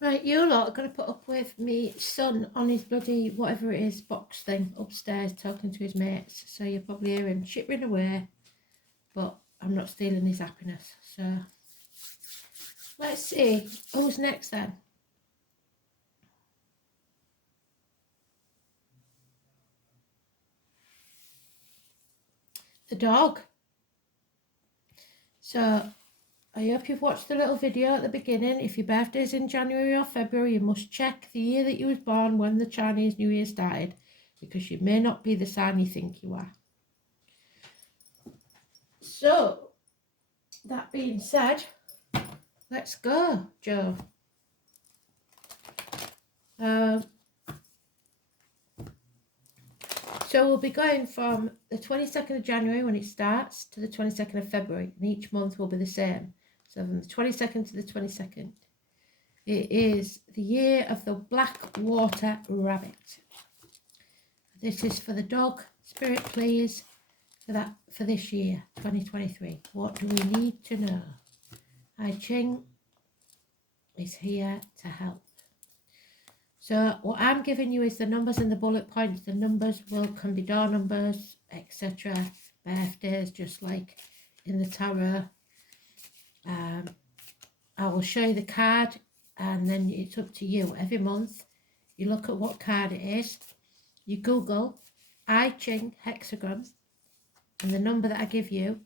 Right, you lot are going to put up with me son on his bloody whatever it is box thing upstairs talking to his mates. So you'll probably hear him chittering away, but I'm not stealing his happiness. So let's see who's next then. The dog. So I hope you've watched the little video at the beginning. If your birthday's in January or February, you must check the year that you was born when the Chinese New Year started, because you may not be the sign you think you are. So, that being said, let's go, Joe. So we'll be going from the 22nd of January when it starts to the 22nd of February, and each month will be the same. So from the 22nd to the 22nd. It is the year of the black water rabbit. This is for the dog, spirit please, for this year, 2023. What do we need to know? Ching is here to help. So what I'm giving you is the numbers and the bullet points. The numbers can be door numbers, etc. Birthdays, just like in the tarot. I will show you the card, and then it's up to you. Every month, you look at what card it is. You Google I Ching hexagram and the number that I give you,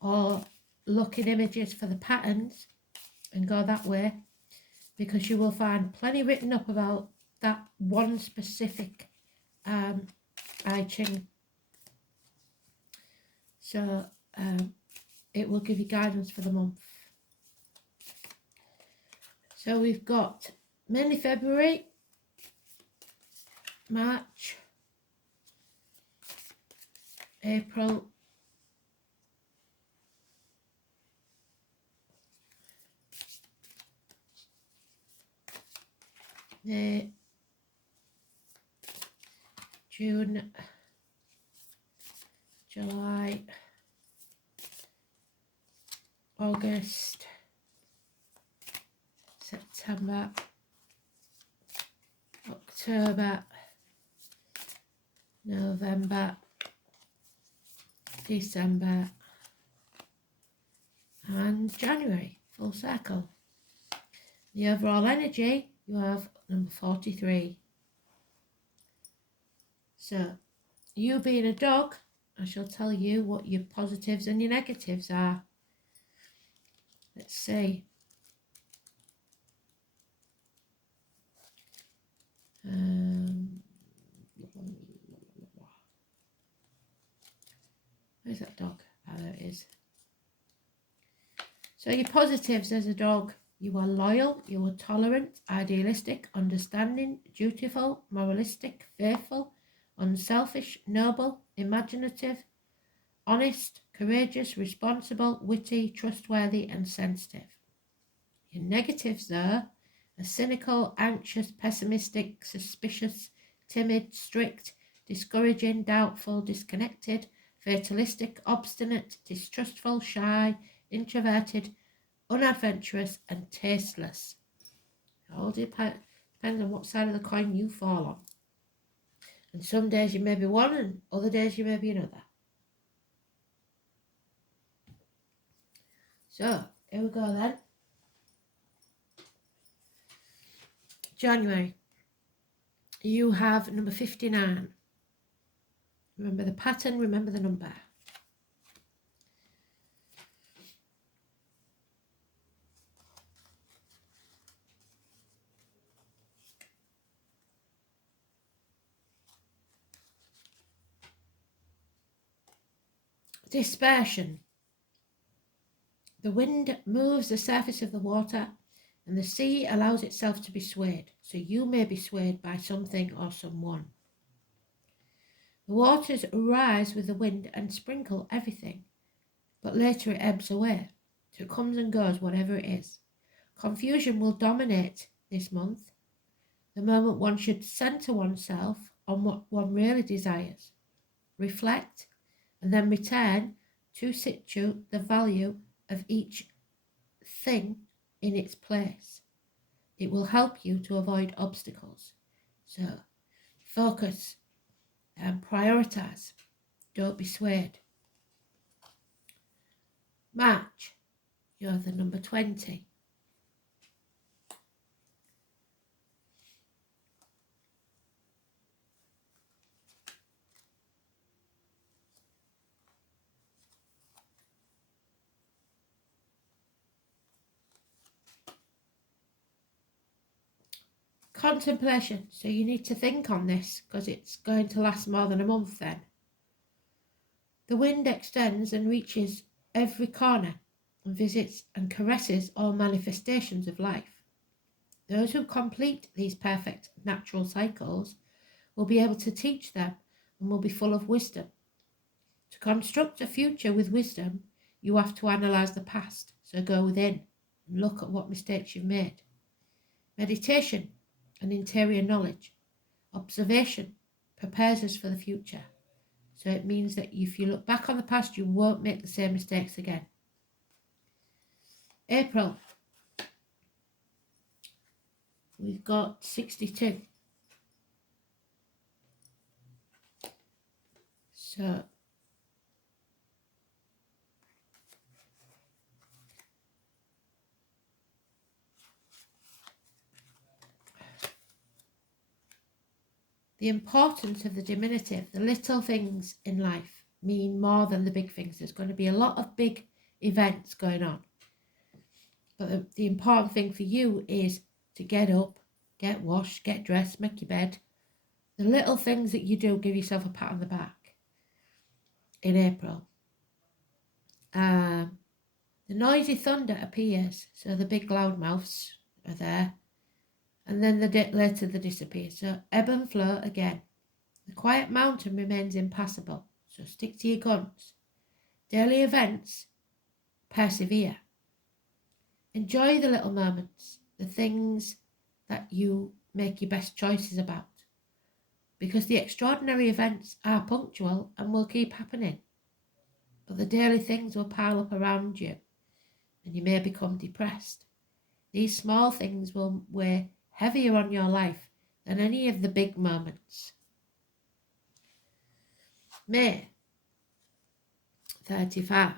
or look in images for the patterns and go that way, because you will find plenty written up about that one specific I Ching. So it will give you guidance for the month. So we've got mainly February, March, April, May, June, July, August, September, October, November, December, and January, full circle. The overall energy, you have number 43. So, you being a dog, I shall tell you what your positives and your negatives are. Let's see. Where's that dog? Oh, there it is. So your positives as a dog: you are loyal, you are tolerant, idealistic, understanding, dutiful, moralistic, faithful, unselfish, noble, imaginative, honest, courageous, responsible, witty, trustworthy, and sensitive. Your negatives though are cynical, anxious, pessimistic, suspicious, timid, strict, discouraging, doubtful, disconnected, fatalistic, obstinate, distrustful, shy, introverted, unadventurous, and tasteless. It all depends on what side of the coin you fall on. And some days you may be one, and other days you may be another. So, here we go then. January. You have number 59. Remember the pattern, remember the number. Dispersion. The wind moves the surface of the water, and the sea allows itself to be swayed. So you may be swayed by something or someone. The waters rise with the wind and sprinkle everything, but later it ebbs away. So it comes and goes, whatever it is. Confusion will dominate this month, the moment one should centre oneself on what one really desires, reflect, and then return to situ the value of each thing in its place. It will help you to avoid obstacles. So focus and prioritise. Don't be swayed. March, you're the number 20. Contemplation. So you need to think on this because it's going to last more than a month then. The wind extends and reaches every corner and visits and caresses all manifestations of life. Those who complete these perfect natural cycles will be able to teach them and will be full of wisdom. To construct a future with wisdom, you have to analyse the past. So go within and look at what mistakes you've made. Meditation and interior knowledge. Observation prepares us for the future. So it means that if you look back on the past, you won't make the same mistakes again. April. We've got 62. So the importance of the diminutive, the little things in life mean more than the big things. There's going to be a lot of big events going on. But the important thing for you is to get up, get washed, get dressed, make your bed. The little things that you do, give yourself a pat on the back in April. The noisy thunder appears, so the big loudmouths are there. And then later they disappear. So ebb and flow again. The quiet mountain remains impassable, so stick to your guns. Daily events, persevere. Enjoy the little moments, the things that you make your best choices about. Because the extraordinary events are punctual and will keep happening. But the daily things will pile up around you and you may become depressed. These small things will weigh heavier on your life than any of the big moments. May 35.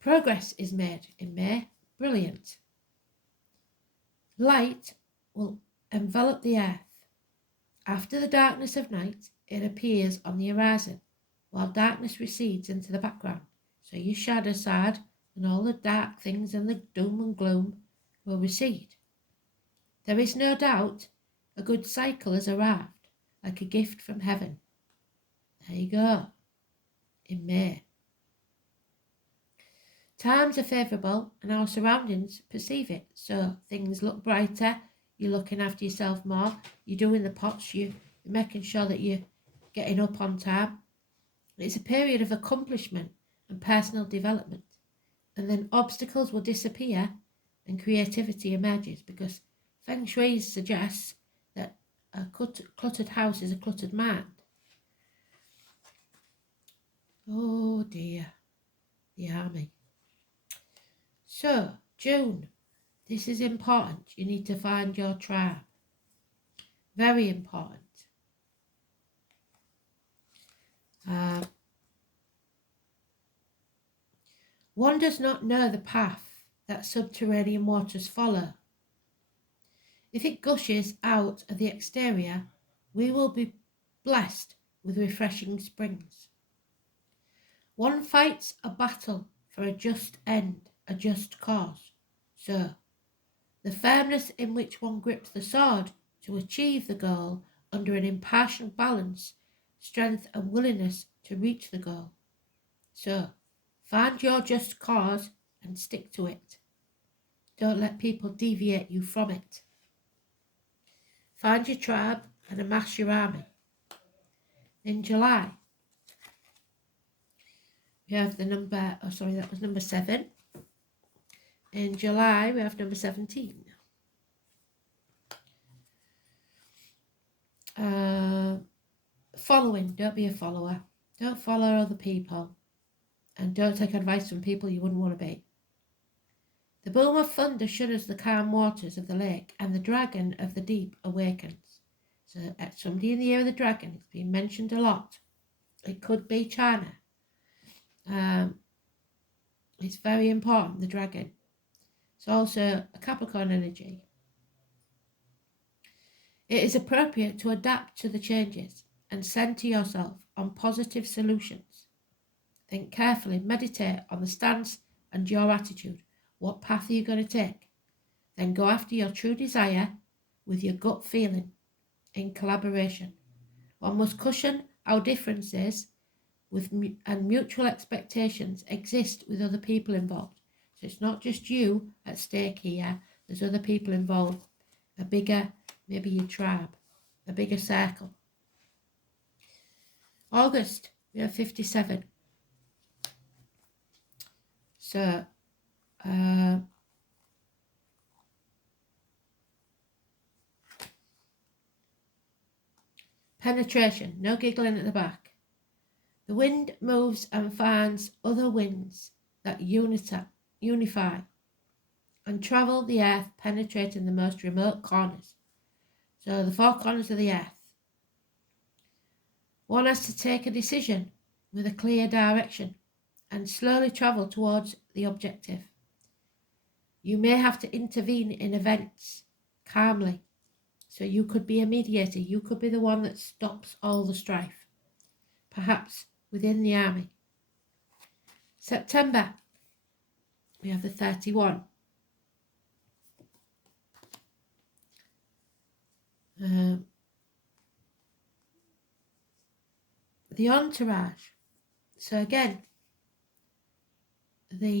Progress is made in May. Brilliant. Light will envelop the earth. After the darkness of night, it appears on the horizon, while darkness recedes into the background. So your shadow side and all the dark things and the doom and gloom will recede. There is no doubt a good cycle has arrived, like a gift from heaven. There you go, in May. Times are favourable and our surroundings perceive it. So things look brighter, you're looking after yourself more, you're doing the pots, you're making sure that you're getting up on time. It's a period of accomplishment and personal development. And then obstacles will disappear and creativity emerges, because Feng Shui suggests that a cluttered house is a cluttered mind. Oh dear, the army. So, June, this is important. You need to find your tribe. Very important. One does not know the path that subterranean waters follow. If it gushes out of the exterior, we will be blessed with refreshing springs. One fights a battle for a just end, a just cause. So, the firmness in which one grips the sword to achieve the goal under an impartial balance, strength and willingness to reach the goal. So, find your just cause and stick to it. Don't let people deviate you from it. Find your tribe and amass your army. In July, we have the number, that was number 7. In July, we have number 17. Following, don't be a follower. Don't follow other people. and don't take advice from people you wouldn't want to be. The boom of thunder shudders the calm waters of the lake, and the dragon of the deep awakens. So somebody in the ear of the dragon, it's been mentioned a lot. It could be China. It's very important, the dragon. It's also a Capricorn energy. It is appropriate to adapt to the changes and centre yourself on positive solutions. Think carefully, meditate on the stance and your attitude. What path are you going to take? Then go after your true desire with your gut feeling in collaboration. One must cushion our differences and mutual expectations exist with other people involved. So it's not just you at stake here. There's other people involved. A bigger, maybe your tribe, a bigger circle. August, we have 57. So, penetration, no giggling at the back. The wind moves and finds other winds that unify and travel the earth, penetrating the most remote corners. So the four corners of the earth. One has to take a decision with a clear direction and slowly travel towards the objective. You may have to intervene in events calmly. So you could be a mediator. You could be the one that stops all the strife. Perhaps within the army. September, we have the 31. The entourage. So again, the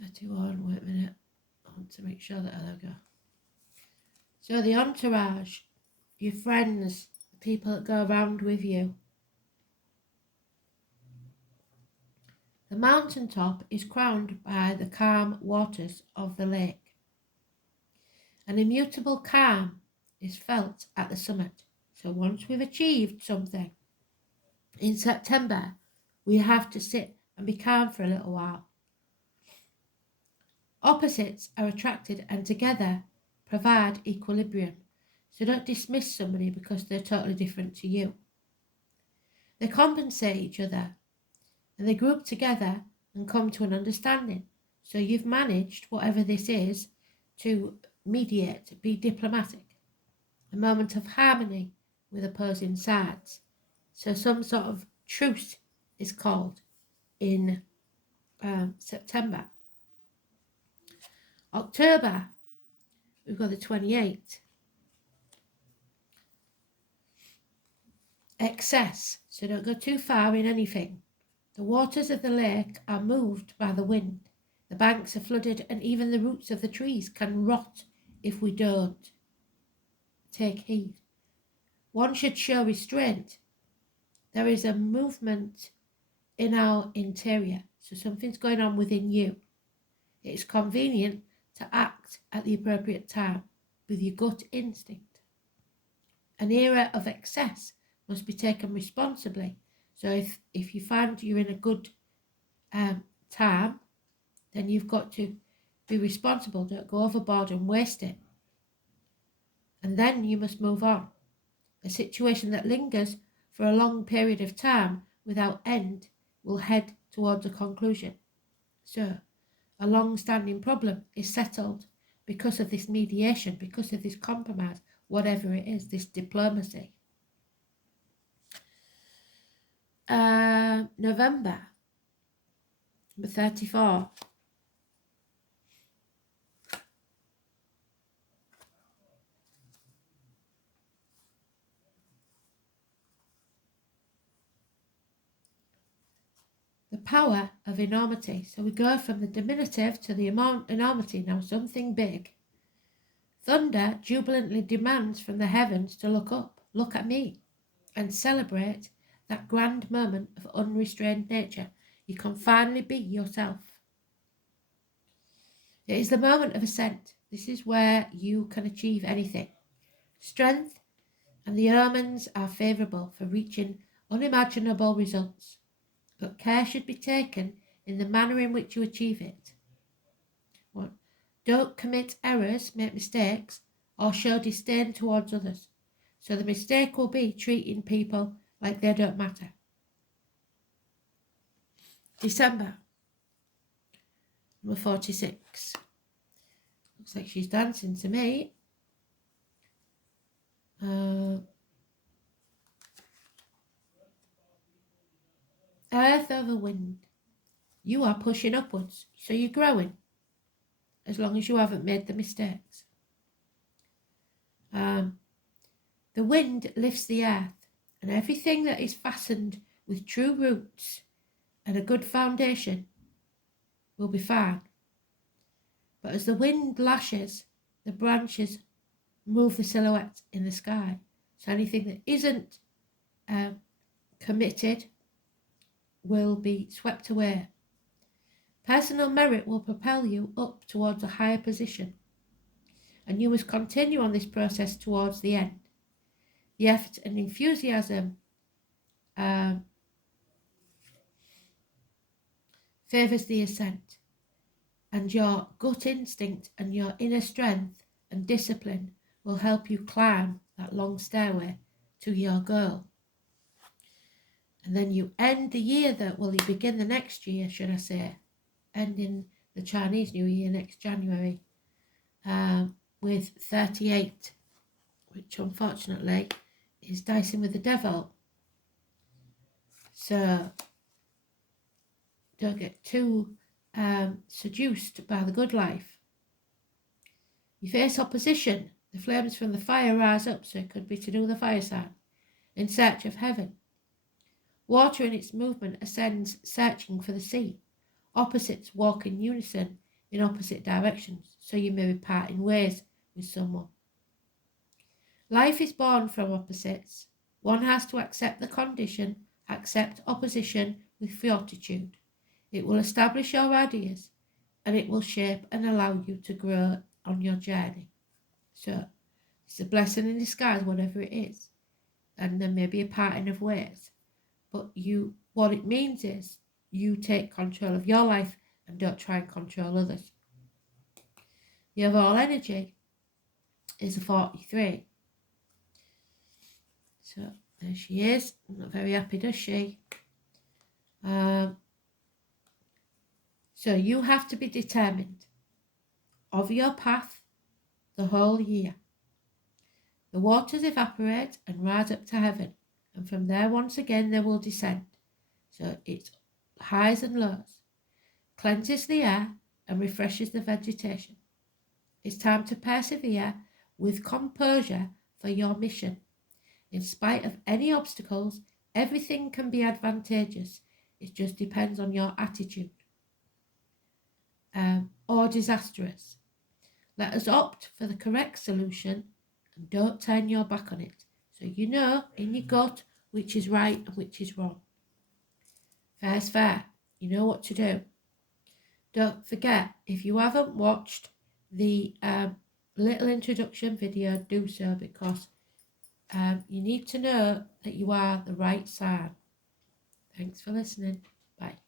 31, wait a minute, I want to make sure that I go. So the entourage, your friends, the people that go around with you. The mountaintop is crowned by the calm waters of the lake. An immutable calm is felt at the summit. So once we've achieved something, in September, we have to sit and be calm for a little while. Opposites are attracted and together provide equilibrium. So don't dismiss somebody because they're totally different to you. They compensate each other and they group together and come to an understanding. So you've managed, whatever this is, to mediate, be diplomatic. A moment of harmony with opposing sides. So some sort of truce is called in September. October, we've got the 28th. Excess, so don't go too far in anything. The waters of the lake are moved by the wind. The banks are flooded and even the roots of the trees can rot if we don't take heed. One should show restraint. There is a movement in our interior, so something's going on within you. It is convenient to act at the appropriate time with your gut instinct. An era of excess must be taken responsibly. So if you find you're in a good time, then you've got to be responsible. Don't go overboard and waste it. And then you must move on. A situation that lingers for a long period of time without end will head towards a conclusion. So a long-standing problem is settled because of this mediation, because of this compromise, whatever it is, this diplomacy. November, number 34. The power of enormity. So we go from the diminutive to the enormity, now something big. Thunder jubilantly demands from the heavens to look up, look at me, and celebrate that grand moment of unrestrained nature. You can finally be yourself. It is the moment of ascent. This is where you can achieve anything. Strength and the omens are favourable for reaching unimaginable results, but care should be taken in the manner in which you achieve it. 1. Don't commit errors, make mistakes, or show disdain towards others. So the mistake will be treating people like they don't matter. December, number 46. Looks like she's dancing to me. Earth over wind. You are pushing upwards, so you're growing, as long as you haven't made the mistakes. The wind lifts the earth, and everything that is fastened with true roots and a good foundation will be fine. But as the wind lashes, the branches move the silhouette in the sky. So anything that isn't committed will be swept away. Personal merit will propel you up towards a higher position, and you must continue on this process towards the end. The effort and enthusiasm favours the ascent, and your gut instinct and your inner strength and discipline will help you climb that long stairway to your goal. And then you end the year you begin the next year, should I say, ending the Chinese New Year next January, with 38, which unfortunately is dicing with the devil. So don't get too seduced by the good life. You face opposition. The flames from the fire rise up, so it could be to do with the fire sign, in search of heaven. Water in its movement ascends, searching for the sea. Opposites walk in unison in opposite directions, so you may be parting ways with someone. Life is born from opposites. One has to accept the condition, accept opposition with fortitude. It will establish your ideas, and it will shape and allow you to grow on your journey. So it's a blessing in disguise, whatever it is. And there may be a parting of ways. But what it means is you take control of your life and don't try and control others. The overall energy is a 43. So there she is. Not very happy, does she? So you have to be determined of your path the whole year. The waters evaporate and rise up to heaven, and from there once again they will descend. So it's highs and lows, cleanses the air and refreshes the vegetation. It's time to persevere with composure for your mission. In spite of any obstacles, everything can be advantageous. It just depends on your attitude. Or disastrous. Let us opt for the correct solution and don't turn your back on it. So you know in your gut which is right and which is wrong. Fair's fair. You know what to do. Don't forget, if you haven't watched the little introduction video, do so, because you need to know that you are the right sign. Thanks for listening. Bye.